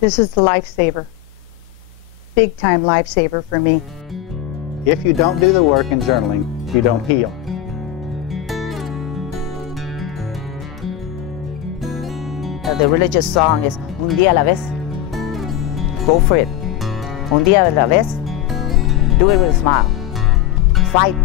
This is the lifesaver. Big time lifesaver for me. If you don't do the work in journaling, you don't heal. The religious song is Un día a la vez. Go for it. Un día a la vez. Do it with a smile. Fight.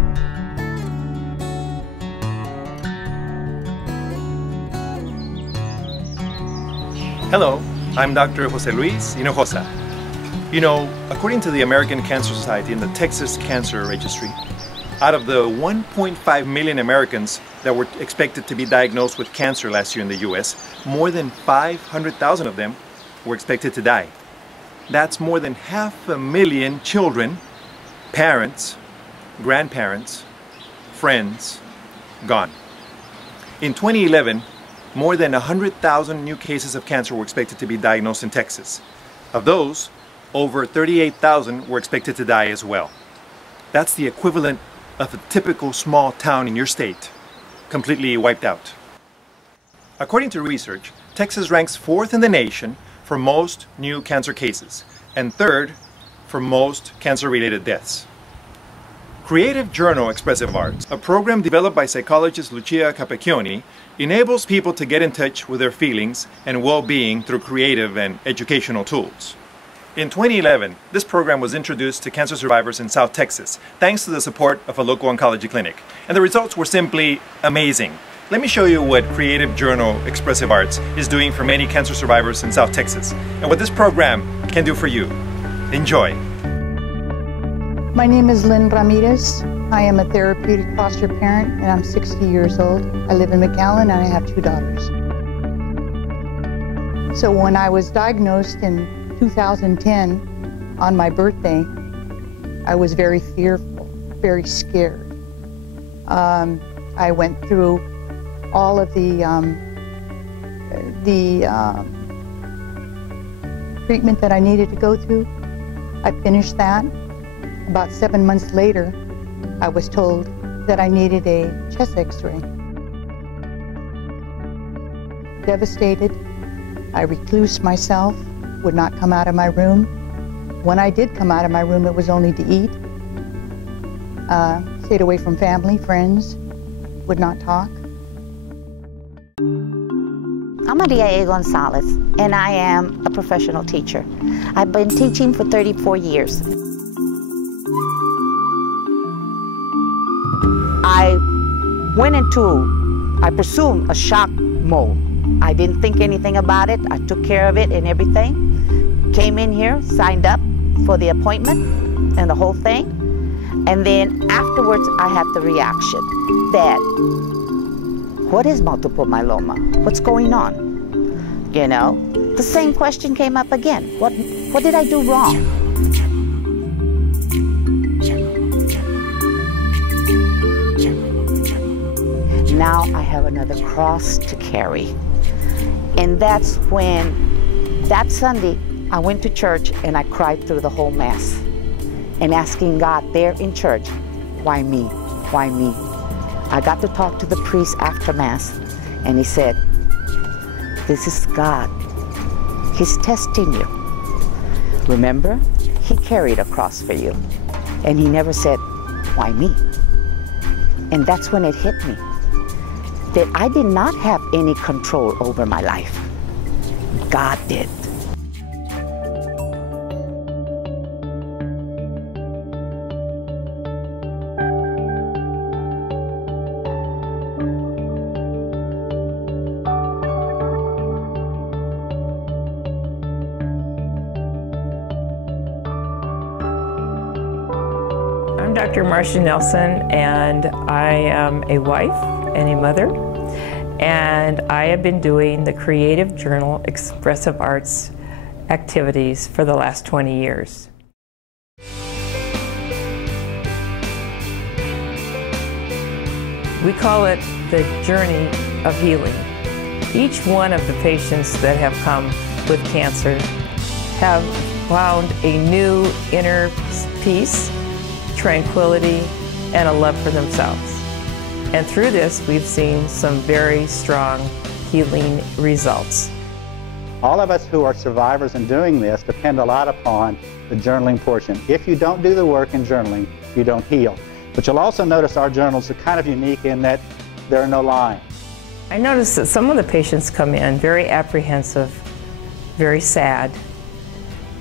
Hello, I'm Dr. Jose Luis Hinojosa. You know, according to the American Cancer Society and the Texas Cancer Registry, out of the 1.5 million Americans that were expected to be diagnosed with cancer last year in the US, more than 500,000 of them were expected to die. That's more than 500,000 children, parents, grandparents, friends, gone. In 2011, more than 100,000 new cases of cancer were expected to be diagnosed in Texas. Of those, over 38,000 were expected to die as well. That's the equivalent of a typical small town in your state, completely wiped out. According to research, Texas ranks 4th in the nation for most new cancer cases and 3rd for most cancer-related deaths. Creative Journal Expressive Arts, a program developed by psychologist Lucia Capacchioni, enables people to get in touch with their feelings and well-being through creative and educational tools. In 2011, this program was introduced to cancer survivors in South Texas, thanks to the support of a local oncology clinic. And the results were simply amazing. Let me show you what Creative Journal Expressive Arts is doing for many cancer survivors in South Texas, and what this program can do for you. Enjoy. My name is Lynn Ramirez. I am a therapeutic foster parent and I'm 60 years old. I live in McAllen and I have 2 daughters. So when I was diagnosed in 2010 on my birthday, I was very fearful, very scared. I went through all of the treatment that I needed to go through. I finished that. About 7 months later, I was told that I needed a chest x-ray. Devastated, I reclused myself, would not come out of my room. When I did come out of my room, it was only to eat. Stayed away from family, friends, would not talk. I'm Maria A. Gonzalez, and I am a professional teacher. I've been teaching for 34 years. I went into, I presume, a shock mode. I didn't think anything about it. I took care of it and everything. Came in here, signed up for the appointment and the whole thing. And then afterwards, I had the reaction that, what is multiple myeloma? What's going on? You know, the same question came up again. What did I do wrong? Now I have another cross to carry. And that's when, that Sunday, I went to church and I cried through the whole Mass and asking God there in church, why me? Why me? I got to talk to the priest after Mass and he said, this is God. He's testing you. Remember, he carried a cross for you. And he never said, why me? And that's when it hit me, that I did not have any control over my life. God did. I'm Dr. Marcia Nelson, and I am a wife and a mother, and I have been doing the Creative Journal Expressive Arts activities for the last 20 years. We call it the journey of healing. Each one of the patients that have come with cancer have found a new inner peace, tranquility, and a love for themselves. And through this, we've seen some very strong healing results. All of us who are survivors in doing this depend a lot upon the journaling portion. If you don't do the work in journaling, you don't heal. But you'll also notice our journals are kind of unique in that there are no lines. I noticed that some of the patients come in very apprehensive, very sad,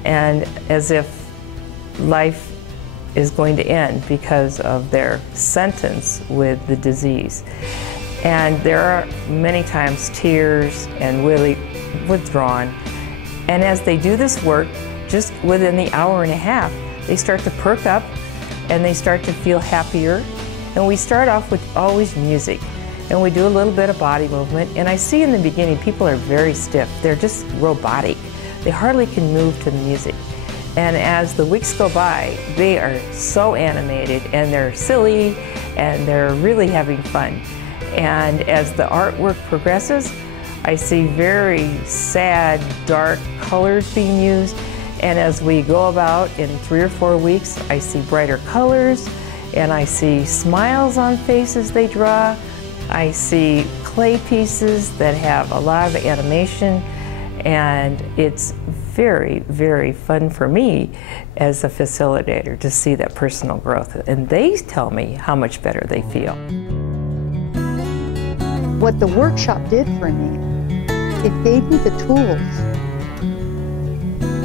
and as if life is going to end because of their sentence with the disease. And there are many times tears and really withdrawn. And as they do this work, just within the hour and a half, they start to perk up and they start to feel happier. And we start off with always music. And we do a little bit of body movement. And I see in the beginning, people are very stiff. They're just robotic. They hardly can move to the music. And as the weeks go by, they are so animated and they're silly and they're really having fun. And as the artwork progresses, I see very sad, dark colors being used. And as we go about in 3 or 4 weeks, I see brighter colors and I see smiles on faces they draw. I see clay pieces that have a lot of animation, and it's very, very fun for me as a facilitator to see that personal growth. And they tell me how much better they feel. What the workshop did for me, it gave me the tools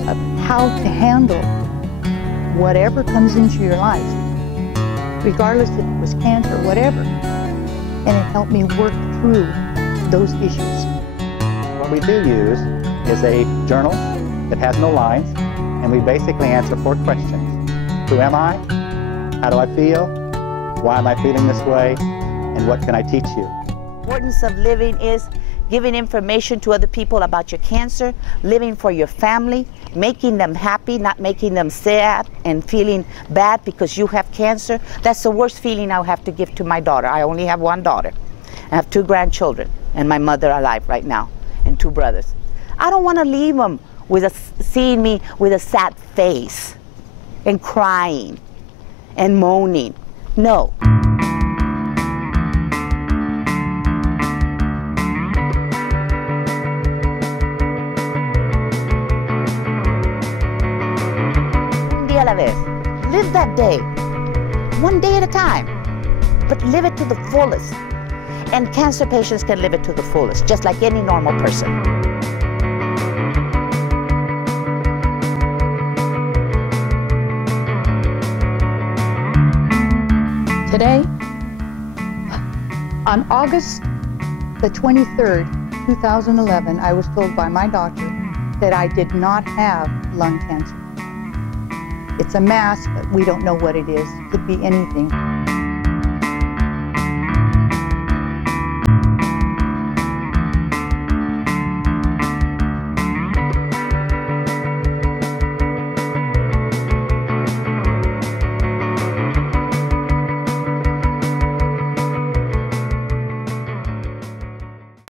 of how to handle whatever comes into your life, regardless if it was cancer or whatever. And it helped me work through those issues. What we do use is a journal that has no lines, and we basically answer 4 questions. Who am I? How do I feel? Why am I feeling this way? And what can I teach you? The importance of living is giving information to other people about your cancer, living for your family, making them happy, not making them sad and feeling bad because you have cancer. That's the worst feeling I have to give to my daughter. I only have 1 daughter. I have 2 grandchildren and my mother alive right now and 2 brothers. I don't want to leave them with seeing me with a sad face and crying and moaning. No. Live that day, 1 day at a time, but live it to the fullest. And cancer patients can live it to the fullest, just like any normal person. Today, on August the 23rd, 2011, I was told by my doctor that I did not have lung cancer. It's a mass, but we don't know what it is. It could be anything.